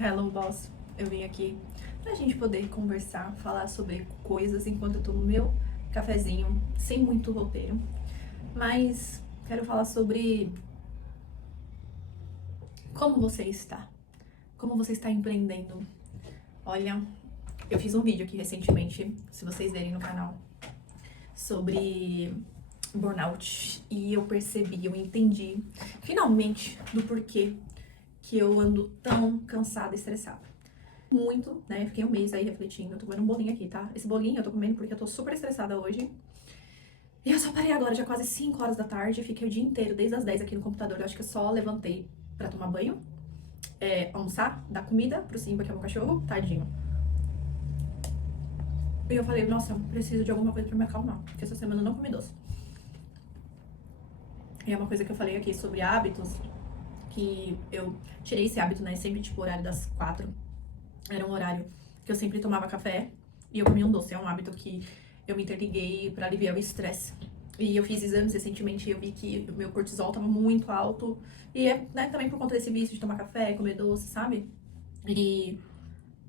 Hello, boss. Eu vim aqui pra gente poder conversar, falar sobre coisas enquanto eu tô no meu cafezinho, sem muito roteiro. Mas quero falar sobre como você está. Como você está empreendendo. Olha, eu fiz um vídeo aqui recentemente, se vocês verem no canal, sobre burnout. E eu percebi, eu entendi, finalmente, do porquê que eu ando tão cansada e estressada. Muito, né? Fiquei um mês aí refletindo. Eu tô comendo um bolinho aqui, tá? Esse bolinho eu tô comendo porque eu tô super estressada hoje. E eu só parei agora, já quase 5 horas da tarde. Fiquei o dia inteiro, desde as 10 aqui no computador. Eu acho que eu só levantei pra tomar banho, almoçar, dar comida pro Simba, que é o meu cachorro, tadinho. E eu falei, nossa, preciso de alguma coisa pra me acalmar, porque essa semana eu não comi doce. E é uma coisa que eu falei aqui sobre hábitos, que eu tirei esse hábito, né? Sempre, tipo, horário das 4. Era um horário que eu sempre tomava café e eu comia um doce. É um hábito que eu me interliguei pra aliviar o estresse. E eu fiz exames recentemente e eu vi que o meu cortisol tava muito alto. E é, né, também por conta desse vício de tomar café, comer doce, sabe? E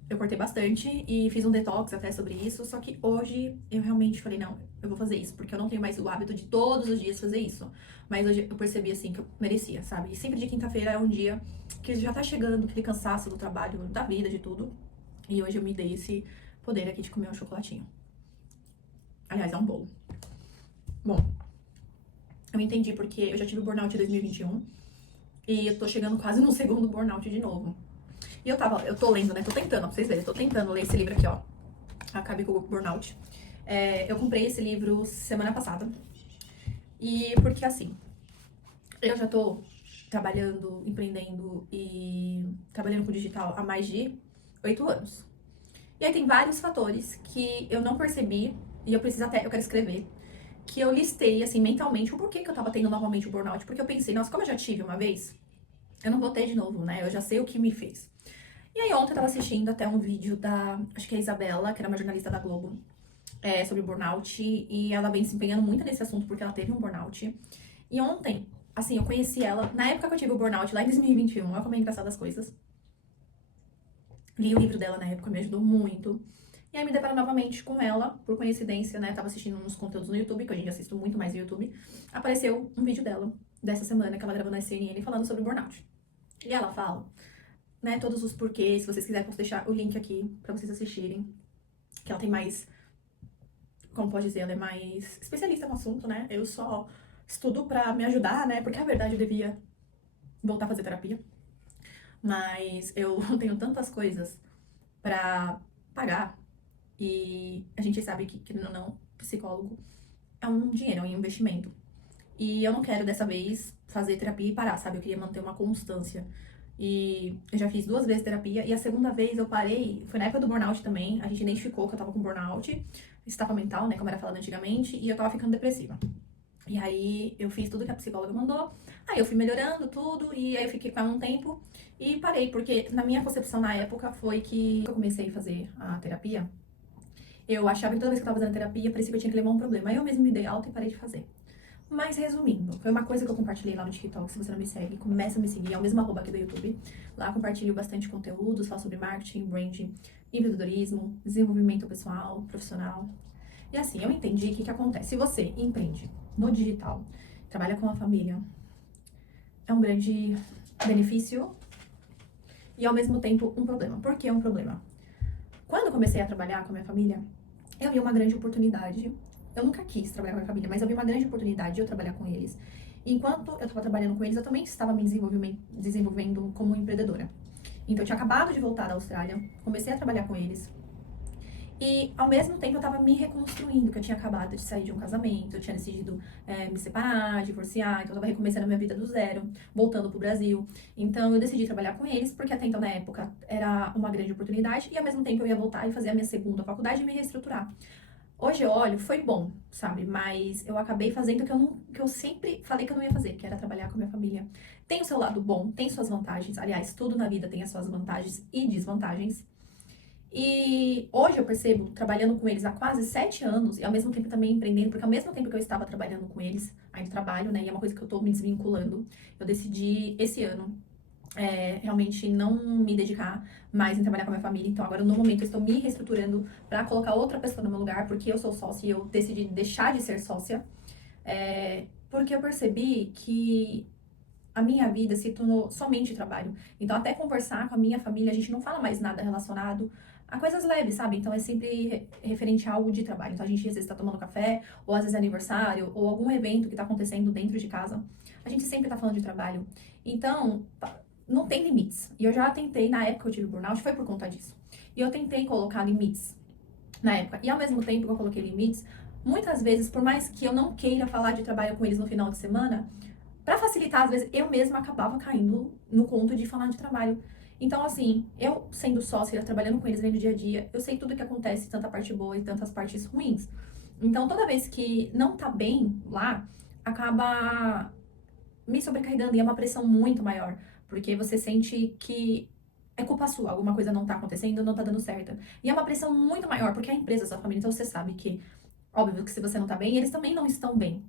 eu cortei bastante e fiz um detox até sobre isso. Só que hoje eu realmente falei, não, eu vou fazer isso, porque eu não tenho mais o hábito de todos os dias fazer isso. Mas hoje eu percebi, assim, que eu merecia, sabe? E sempre de quinta-feira é um dia que já tá chegando aquele cansaço do trabalho, da vida, de tudo. E hoje eu me dei esse poder aqui de comer um chocolatinho. Aliás, é um bolo. Bom, eu entendi porque eu já tive burnout em 2021 e eu tô chegando quase no segundo burnout de novo. E eu tô lendo, né? Tô tentando, ó, pra vocês verem. Eu tô tentando ler esse livro aqui, ó. Acabe com o burnout. Eu comprei esse livro semana passada. E porque assim, eu já tô trabalhando, empreendendo e trabalhando com digital há mais de 8 anos. E aí tem vários fatores que eu não percebi e eu preciso até, eu quero escrever, que eu listei, assim, mentalmente, o porquê que eu tava tendo novamente o burnout. Porque eu pensei, nossa, como eu já tive uma vez, eu não vou ter de novo, né? Eu já sei o que me fez. E aí ontem eu tava assistindo até um vídeo da, acho que é a Isabela, que era uma jornalista da Globo, sobre burnout. E ela vem se empenhando muito nesse assunto porque ela teve um burnout. E ontem, assim, eu conheci ela, na época que eu tive o burnout, lá em 2021, olha como é engraçado as coisas. Li o livro dela na época, me ajudou muito. E aí me deparo novamente com ela, por coincidência, né? Tava assistindo uns conteúdos no YouTube, que hoje em dia assisto muito mais no YouTube. Apareceu um vídeo dela, dessa semana, que ela gravou na CNN, falando sobre burnout. E ela fala, né, todos os porquês. Se vocês quiserem, posso deixar o link aqui pra vocês assistirem. Que ela tem mais, como pode dizer, ela é mais especialista no assunto, né? Eu só estudo pra me ajudar, né? Porque a verdade eu devia voltar a fazer terapia. Mas eu tenho tantas coisas pra pagar. E a gente sabe que, querendo ou não, psicólogo é um dinheiro, é um investimento. E eu não quero dessa vez fazer terapia e parar, sabe? Eu queria manter uma constância. E eu já fiz 2 vezes terapia, e a segunda vez eu parei, foi na época do burnout também. A gente identificou que eu tava com burnout, estafa mental, né? Como era falado antigamente, e eu tava ficando depressiva. E aí eu fiz tudo que a psicóloga mandou, aí eu fui melhorando tudo, e aí eu fiquei com ela um tempo e parei, porque na minha concepção na época foi que eu comecei a fazer a terapia. Eu achava que toda vez que eu tava fazendo terapia, parecia que eu tinha que levar um problema. Aí eu mesmo me dei alta e parei de fazer. Mas resumindo, foi uma coisa que eu compartilhei lá no TikTok. Se você não me segue, começa a me seguir. É o mesmo arroba aqui do YouTube. Lá eu compartilho bastante conteúdos, falo sobre marketing, branding, empreendedorismo, desenvolvimento pessoal, profissional. E assim, eu entendi o que acontece. Se você empreende no digital, trabalha com a família, é um grande benefício e ao mesmo tempo um problema. Por que é um problema? Quando eu comecei a trabalhar com a minha família, eu vi uma grande oportunidade. Eu nunca quis trabalhar com a minha família, mas eu vi uma grande oportunidade de eu trabalhar com eles. E enquanto eu estava trabalhando com eles, eu também estava me desenvolvendo como empreendedora. Então, eu tinha acabado de voltar da Austrália, comecei a trabalhar com eles. E, ao mesmo tempo, eu estava me reconstruindo, que eu tinha acabado de sair de um casamento, eu tinha decidido me separar, divorciar, então eu estava recomeçando a minha vida do zero, voltando pro Brasil. Então, eu decidi trabalhar com eles, porque até então, na época, era uma grande oportunidade, e ao mesmo tempo eu ia voltar e fazer a minha segunda faculdade e me reestruturar. Hoje eu olho, foi bom, sabe? Mas eu acabei fazendo o que que eu sempre falei que eu não ia fazer, que era trabalhar com a minha família. Tem o seu lado bom, tem suas vantagens. Aliás, tudo na vida tem as suas vantagens e desvantagens. E hoje eu percebo, trabalhando com eles há quase 7 anos, e ao mesmo tempo também empreendendo, porque ao mesmo tempo que eu estava trabalhando com eles, ainda trabalho, né? E é uma coisa que eu tô me desvinculando. Eu decidi esse ano realmente não me dedicar mais em trabalhar com a minha família. Então, agora, no momento, eu estou me reestruturando para colocar outra pessoa no meu lugar, porque eu sou sócia e eu decidi deixar de ser sócia, porque eu percebi que a minha vida se tornou somente trabalho. Então, até conversar com a minha família, a gente não fala mais nada relacionado a coisas leves, sabe? Então, é sempre referente a algo de trabalho. Então, a gente às vezes tá tomando café, ou às vezes é aniversário, ou algum evento que tá acontecendo dentro de casa. A gente sempre tá falando de trabalho. Então, não tem limites. E eu já tentei, na época que eu tive burnout, foi por conta disso. E eu tentei colocar limites na época. E ao mesmo tempo que eu coloquei limites, muitas vezes, por mais que eu não queira falar de trabalho com eles no final de semana, pra facilitar, às vezes, eu mesma acabava caindo no conto de falar de trabalho. Então, assim, eu sendo sócia, trabalhando com eles no dia a dia, eu sei tudo que acontece, tanta parte boa e tantas partes ruins. Então, toda vez que não tá bem lá, acaba me sobrecarregando e é uma pressão muito maior, porque você sente que é culpa sua, alguma coisa não tá acontecendo, não tá dando certo. E é uma pressão muito maior, porque a empresa é sua família, então você sabe que, óbvio que se você não tá bem, eles também não estão bem.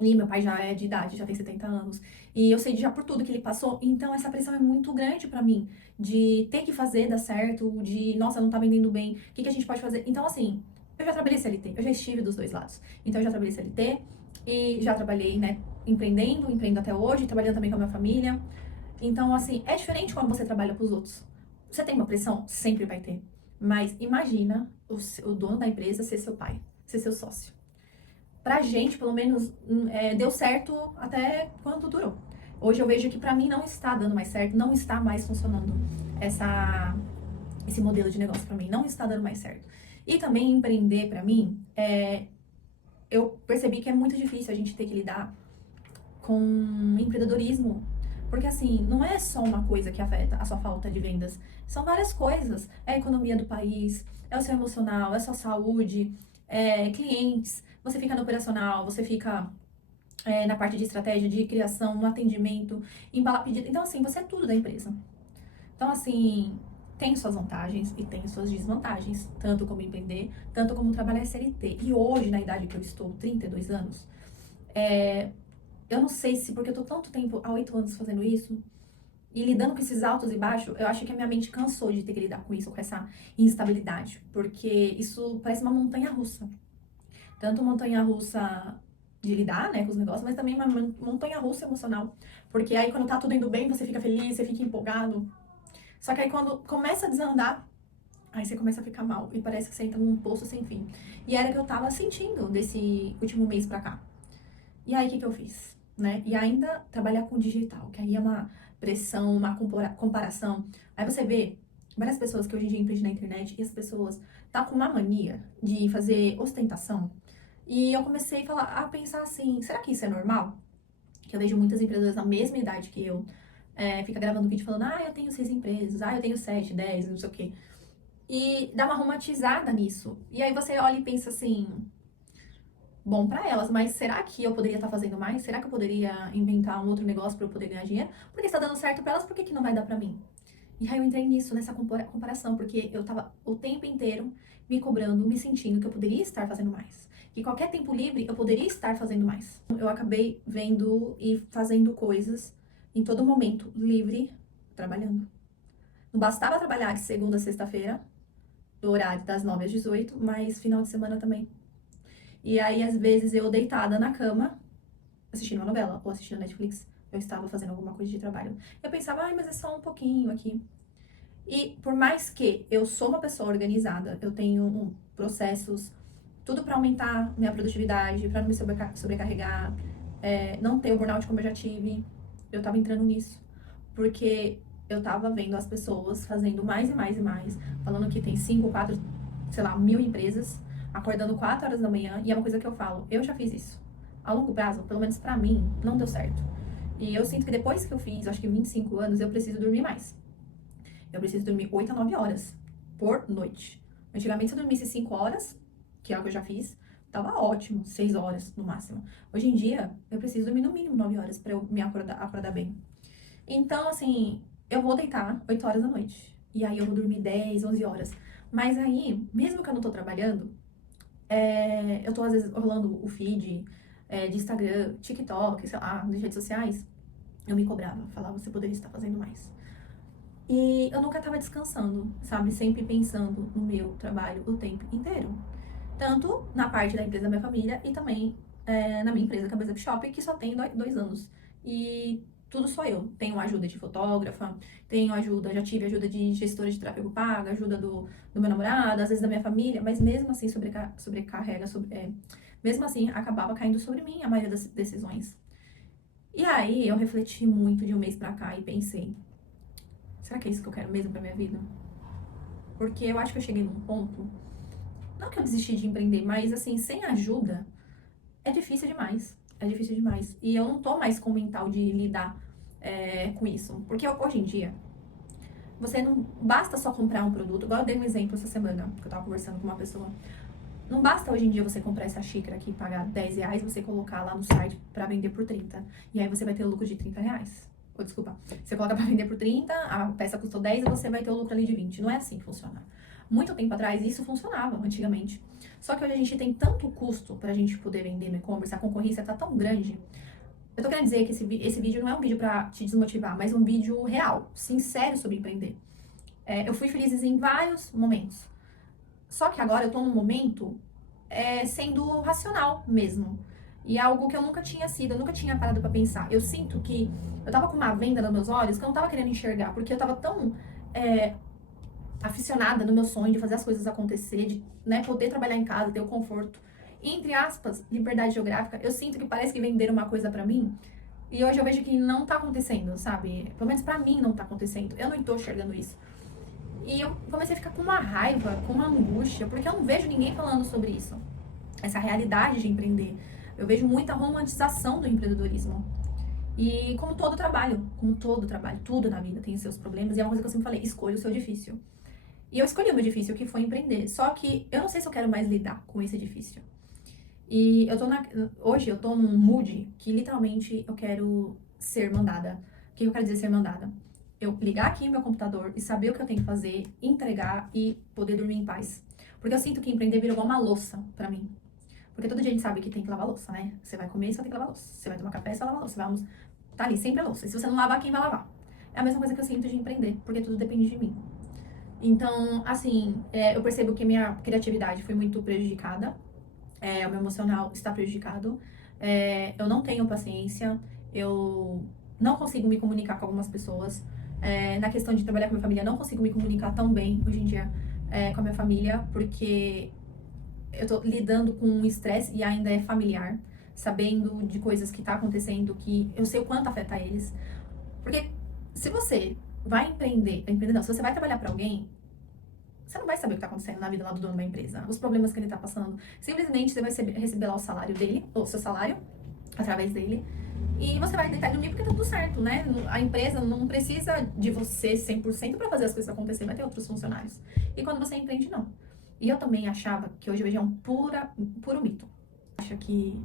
E meu pai já é de idade, já tem 70 anos. E eu sei já por tudo que ele passou. Então essa pressão é muito grande pra mim. De ter que fazer dar certo, de, nossa, não tá vendendo bem, o que a gente pode fazer? Então, assim, eu já trabalhei CLT, eu já estive dos dois lados. Então eu já trabalhei CLT e já trabalhei, né, empreendo até hoje, trabalhando também com a minha família. Então, assim, é diferente quando você trabalha pros outros. Você tem uma pressão? Sempre vai ter. Mas imagina o dono da empresa ser seu pai, ser seu sócio. Pra gente, pelo menos, deu certo até quanto durou. Hoje eu vejo que pra mim não está dando mais certo, não está mais funcionando esse modelo de negócio pra mim, não está dando mais certo. E também empreender pra mim, eu percebi que é muito difícil a gente ter que lidar com empreendedorismo, porque assim, não é só uma coisa que afeta a sua falta de vendas, são várias coisas. É a economia do país, é o seu emocional, é a sua saúde, clientes, você fica no operacional, você fica na parte de estratégia, de criação, no atendimento, embalar pedido. Então, assim, você é tudo da empresa. Então, assim, tem suas vantagens e tem suas desvantagens, tanto como empreender, tanto como trabalhar CLT. E hoje, na idade que eu estou, 32 anos, eu não sei se porque eu tô tanto tempo, há 8 anos fazendo isso, e lidando com esses altos e baixos, eu acho que a minha mente cansou de ter que lidar com isso, com essa instabilidade. Porque isso parece uma montanha russa. Tanto montanha russa de lidar, né, com os negócios, mas também uma montanha russa emocional. Porque aí quando tá tudo indo bem, você fica feliz, você fica empolgado. Só que aí quando começa a desandar, aí você começa a ficar mal. E parece que você entra num poço sem fim. E era o que eu tava sentindo desse último mês pra cá. E aí, o que que eu fiz? Né? E ainda trabalhar com digital, que aí é uma pressão, uma comparação. Aí você vê várias pessoas que hoje em dia empreendem na internet e as pessoas tá com uma mania de fazer ostentação. E eu comecei a pensar assim, será que isso é normal? Que eu vejo muitas empresas da mesma idade que eu, fica gravando vídeo falando, eu tenho 6 empresas, eu tenho 7, 10, não sei o quê. E dá uma romantizada nisso. E aí você olha e pensa assim, bom para elas, mas será que eu poderia estar fazendo mais? Será que eu poderia inventar um outro negócio para eu poder ganhar dinheiro? Porque está dando certo para elas, por que que não vai dar para mim? E aí eu entrei nisso, nessa comparação, porque eu tava o tempo inteiro me cobrando, me sentindo que eu poderia estar fazendo mais. Que qualquer tempo livre eu poderia estar fazendo mais. Eu acabei vendo e fazendo coisas em todo momento livre, trabalhando. Não bastava trabalhar de segunda a sexta-feira, do horário das 9 às 18, mas final de semana também. E aí, às vezes, eu deitada na cama, assistindo uma novela ou assistindo Netflix, eu estava fazendo alguma coisa de trabalho. Eu pensava, mas é só um pouquinho aqui. E por mais que eu sou uma pessoa organizada, eu tenho processos, tudo para aumentar minha produtividade, para não me sobrecarregar, não ter o burnout como eu já tive, eu tava entrando nisso. Porque eu tava vendo as pessoas fazendo mais e mais e mais, falando que tem 5, 4, sei lá, 1000 empresas, acordando 4 horas da manhã, e é uma coisa que eu falo, eu já fiz isso. A longo prazo, pelo menos pra mim, não deu certo. E eu sinto que depois que eu fiz, acho que 25 anos, eu preciso dormir mais. Eu preciso dormir 8 a 9 horas por noite. Antigamente, se eu dormisse 5 horas, que é o que eu já fiz, tava ótimo, 6 horas no máximo. Hoje em dia, eu preciso dormir no mínimo 9 horas pra eu me acordar bem. Então, assim, eu vou deitar 8 horas da noite. E aí eu vou dormir 10, 11 horas. Mas aí, mesmo que eu não tô trabalhando, eu tô às vezes rolando o feed de Instagram, TikTok, sei lá, nas redes sociais, eu me cobrava, falava, você poderia estar fazendo mais. E eu nunca tava descansando, sabe? Sempre pensando no meu trabalho o tempo inteiro. Tanto na parte da empresa da minha família e também na minha empresa, que é a Business Shop, que só tem 2 anos. E tudo sou eu. Tenho ajuda de fotógrafa, tenho ajuda, já tive ajuda de gestora de tráfego pago, ajuda do meu namorado, às vezes da minha família, mas mesmo assim sobrecarrega, mesmo assim acabava caindo sobre mim a maioria das decisões. E aí eu refleti muito de um mês pra cá e pensei, será que é isso que eu quero mesmo pra minha vida? Porque eu acho que eu cheguei num ponto, não que eu desisti de empreender, mas assim, sem ajuda, é difícil demais. É difícil demais. E eu não tô mais com o mental de lidar com isso. Porque hoje em dia, você não basta só comprar um produto, igual eu dei um exemplo essa semana, que eu tava conversando com uma pessoa. Não basta hoje em dia você comprar essa xícara aqui e pagar R$ 10, você colocar lá no site pra vender por 30. E aí você vai ter o lucro de R$ 30. Ou desculpa, você coloca pra vender por 30, a peça custou 10 e você vai ter o lucro ali de 20. Não é assim que funciona. Muito tempo atrás isso funcionava, antigamente. Só que hoje a gente tem tanto custo pra gente poder vender no e-commerce, a concorrência tá tão grande. Eu tô querendo dizer que esse vídeo não é um vídeo pra te desmotivar, mas um vídeo real, sincero sobre empreender. Eu fui feliz em vários momentos. Só que agora eu tô num momento sendo racional mesmo. E é algo que eu nunca tinha sido, eu nunca tinha parado pra pensar. Eu sinto que eu tava com uma venda nos meus olhos que eu não tava querendo enxergar, porque eu tava tão aficionada no meu sonho de fazer as coisas acontecer, de poder trabalhar em casa, ter o conforto. E, entre aspas, liberdade geográfica, eu sinto que parece que venderam uma coisa pra mim. E hoje eu vejo que não tá acontecendo, sabe? Pelo menos pra mim não tá acontecendo. Eu não tô enxergando isso. E eu comecei a ficar com uma raiva, com uma angústia, porque eu não vejo ninguém falando sobre isso. Essa realidade de empreender. Eu vejo muita romantização do empreendedorismo. E como todo trabalho, tudo na vida tem os seus problemas. E é uma coisa que eu sempre falei, escolha o seu difícil. E eu escolhi o meu difícil, que foi empreender. Só que eu não sei se eu quero mais lidar com esse difícil. E hoje eu tô num mood que literalmente eu quero ser mandada. O que eu quero dizer ser mandada? Eu ligar aqui no meu computador e saber o que eu tenho que fazer, entregar e poder dormir em paz. Porque eu sinto que empreender virou igual uma louça pra mim. Porque todo dia a gente sabe que tem que lavar louça, né? Você vai comer, você tem que lavar louça. Você vai tomar café, você vai lavar louça. Você vai tá ali sempre a louça. E se você não lavar, quem vai lavar? É a mesma coisa que eu sinto de empreender, porque tudo depende de mim. Então, assim, eu percebo que minha criatividade foi muito prejudicada, o meu emocional está prejudicado, eu não tenho paciência, eu não consigo me comunicar com algumas pessoas. Na questão de trabalhar com a minha família, não consigo me comunicar tão bem hoje em dia com a minha família, porque eu tô lidando com um estresse e ainda é familiar, sabendo de coisas que tá acontecendo, que eu sei o quanto afeta eles. Porque se você vai empreender não, se você vai trabalhar para alguém, você não vai saber o que tá acontecendo na vida lá do dono da empresa, os problemas que ele tá passando. Simplesmente você vai receber lá o salário dele, ou o seu salário, através dele, e você vai deitar e dormir porque tá tudo certo, né? A empresa não precisa de você 100% para fazer as coisas acontecer, vai ter outros funcionários. E quando você empreende, não. E eu também achava que hoje eu vejo um puro mito. Acho que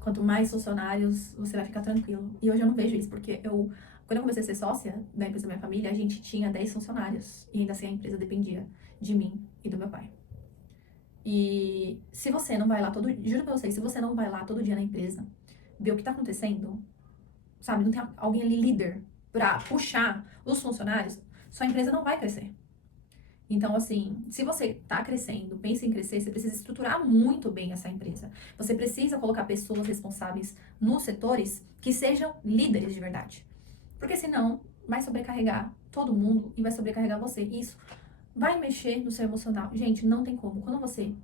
quanto mais funcionários, você vai ficar tranquilo. E hoje eu não vejo isso, porque quando eu comecei a ser sócia da empresa da minha família, a gente tinha 10 funcionários. E ainda assim a empresa dependia de mim e do meu pai. E se você não vai lá juro pra vocês, se você não vai lá todo dia na empresa, ver o que tá acontecendo, sabe, não tem alguém ali líder pra puxar os funcionários, sua empresa não vai crescer. Então, assim, se você tá crescendo, pensa em crescer, você precisa estruturar muito bem essa empresa. Você precisa colocar pessoas responsáveis nos setores que sejam líderes de verdade. Porque senão vai sobrecarregar todo mundo e vai sobrecarregar você. Isso vai mexer no seu emocional. Gente, não tem como. Quando você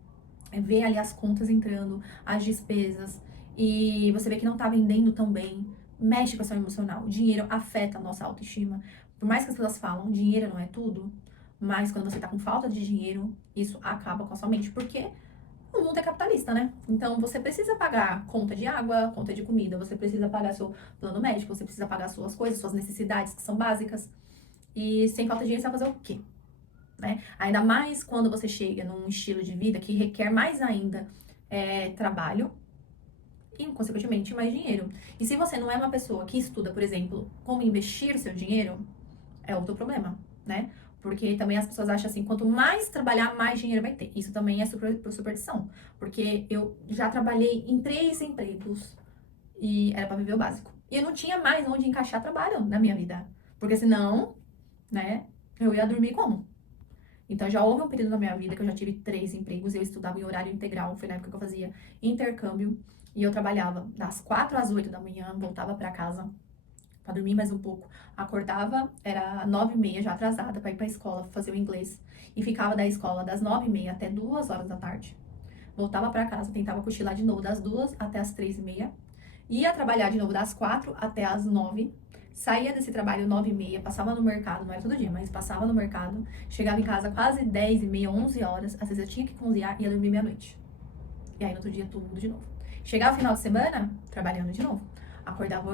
vê ali as contas entrando, as despesas, e você vê que não tá vendendo tão bem, mexe com o seu emocional. O dinheiro afeta a nossa autoestima. Por mais que as pessoas falam, dinheiro não é tudo, mas quando você tá com falta de dinheiro, isso acaba com a sua mente. Porque o mundo é capitalista, né? Então você precisa pagar conta de água, conta de comida, você precisa pagar seu plano médico, você precisa pagar suas coisas, suas necessidades que são básicas. E sem falta de dinheiro, você vai fazer o quê? Né? Ainda mais quando você chega num estilo de vida que requer mais ainda trabalho e, consequentemente, mais dinheiro. E se você não é uma pessoa que estuda, por exemplo, como investir o seu dinheiro, é outro problema, né? Porque também as pessoas acham assim, quanto mais trabalhar, mais dinheiro vai ter. Isso também é superstição. Porque eu já trabalhei em 3 empregos e era pra viver o básico. E eu não tinha mais onde encaixar trabalho na minha vida. Porque senão né? Eu ia dormir como? Então, já houve um período na minha vida que eu já tive 3 empregos. Eu estudava em horário integral. Foi na época que eu fazia intercâmbio. E eu trabalhava das 4 às 8 da manhã, voltava pra casa pra dormir mais um pouco. Acordava, era 9h30, já atrasada, pra ir pra escola, fazer o inglês. E ficava da escola das 9h30 até 2 horas da tarde. Voltava pra casa, tentava cochilar de novo das 2 até as 3h30. Ia trabalhar de novo das 4 até as 9. Saía desse trabalho 9h30, passava no mercado, não era todo dia, mas passava no mercado. Chegava em casa quase 10h30, 11 horas. Às vezes eu tinha que cozinhar e ia dormir meia-noite. E aí no outro dia tudo de novo. Chegava o final de semana, trabalhando de novo. Acordava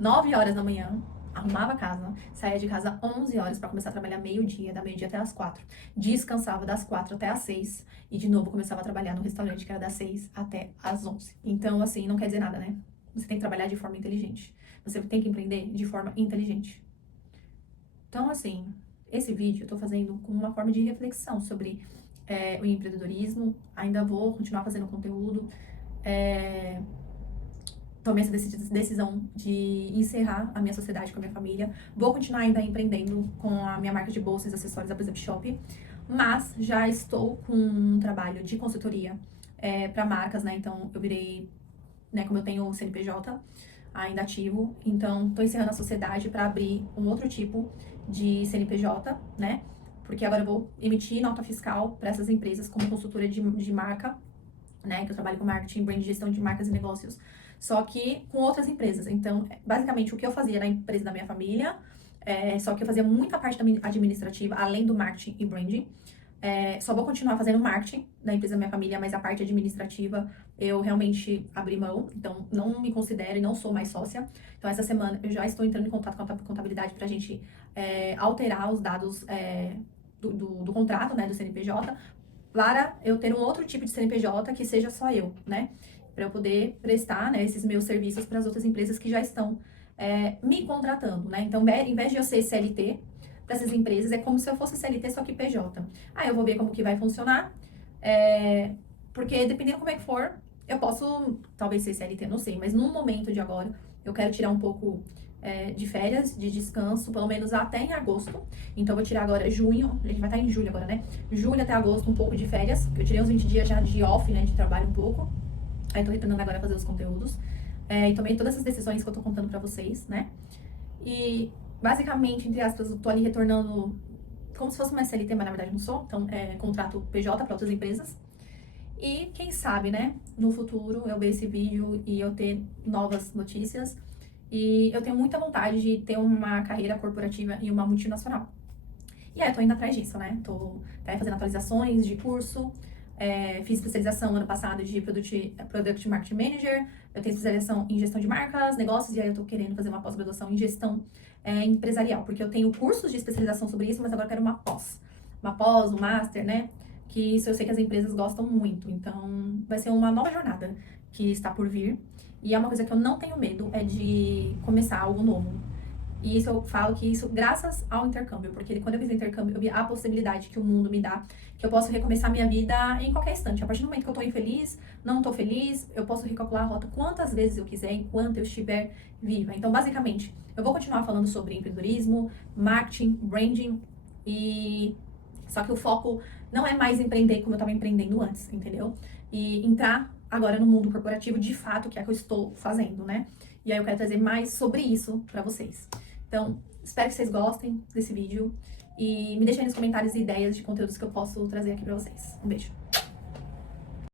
9 horas da manhã, arrumava a casa, saía de casa 11 horas pra começar a trabalhar meio-dia, da meio-dia até as 4. Descansava das 4 até as 6 e de novo começava a trabalhar no restaurante que era das 6 até as 11. Então, assim, não quer dizer nada, né? Você tem que trabalhar de forma inteligente. Você tem que empreender de forma inteligente. Então, assim, esse vídeo eu tô fazendo como uma forma de reflexão sobre o empreendedorismo. Ainda vou continuar fazendo conteúdo. Tomei essa decisão de encerrar a minha sociedade com a minha família. Vou continuar ainda empreendendo com a minha marca de bolsas e acessórios, a Present Shop. Mas já estou com um trabalho de consultoria para marcas, né? Então, eu virei, né, como eu tenho o CNPJ ainda ativo, então tô encerrando a sociedade para abrir um outro tipo de CNPJ, né? Porque agora eu vou emitir nota fiscal para essas empresas como consultora de marca, né? Que eu trabalho com marketing, brand, gestão de marcas e negócios, só que com outras empresas. Então, basicamente, o que eu fazia na empresa da minha família, só que eu fazia muita parte administrativa, além do marketing e branding. Só vou continuar fazendo marketing da empresa da minha família, mas a parte administrativa eu realmente abri mão, então não me considero e não sou mais sócia. Então essa semana eu já estou entrando em contato com a contabilidade pra gente alterar os dados do contrato, né, do CNPJ, para eu ter um outro tipo de CNPJ que seja só eu, né? Para eu poder prestar, né, esses meus serviços para as outras empresas que já estão me contratando, né? Então, em vez de eu ser CLT, para essas empresas, é como se eu fosse CLT, só que PJ. Aí eu vou ver como que vai funcionar, porque dependendo como é que for, eu posso, talvez ser CLT, não sei, mas no momento de agora, eu quero tirar um pouco de férias, de descanso, pelo menos até em agosto. Então, eu vou tirar agora junho, a gente vai estar em julho agora, né? Julho até agosto, um pouco de férias, eu tirei uns 20 dias já de off, né, de trabalho um pouco. Aí, tô retornando agora a fazer os conteúdos. E tomei todas essas decisões que eu tô contando pra vocês, né? E basicamente, entre aspas, eu tô ali retornando como se fosse uma SLT, mas na verdade não sou. Então, contrato PJ para outras empresas. E quem sabe, né, no futuro eu ver esse vídeo e eu ter novas notícias. E eu tenho muita vontade de ter uma carreira corporativa em uma multinacional. E aí eu tô indo atrás disso, né? Tô fazendo atualizações de curso. Fiz especialização ano passado de Product Marketing Manager. Eu tenho especialização em gestão de marcas, negócios, e aí eu tô querendo fazer uma pós-graduação em gestão empresarial, porque eu tenho cursos de especialização sobre isso, mas agora eu quero uma pós. Uma pós, um master, né? Que isso eu sei que as empresas gostam muito. Então, vai ser uma nova jornada que está por vir. E é uma coisa que eu não tenho medo, é de começar algo novo. E isso eu falo que isso graças ao intercâmbio, porque quando eu fiz intercâmbio, eu vi a possibilidade que o mundo me dá, que eu posso recomeçar minha vida em qualquer instante. A partir do momento que eu tô infeliz, não tô feliz, eu posso recalcular a rota quantas vezes eu quiser, enquanto eu estiver viva. Então, basicamente, eu vou continuar falando sobre empreendedorismo, marketing, branding, e só que o foco não é mais empreender como eu tava empreendendo antes, entendeu? E entrar agora no mundo corporativo, de fato, que é o que eu estou fazendo, né? E aí eu quero trazer mais sobre isso pra vocês. Então, espero que vocês gostem desse vídeo e me deixem aí nos comentários ideias de conteúdos que eu posso trazer aqui pra vocês. Um beijo!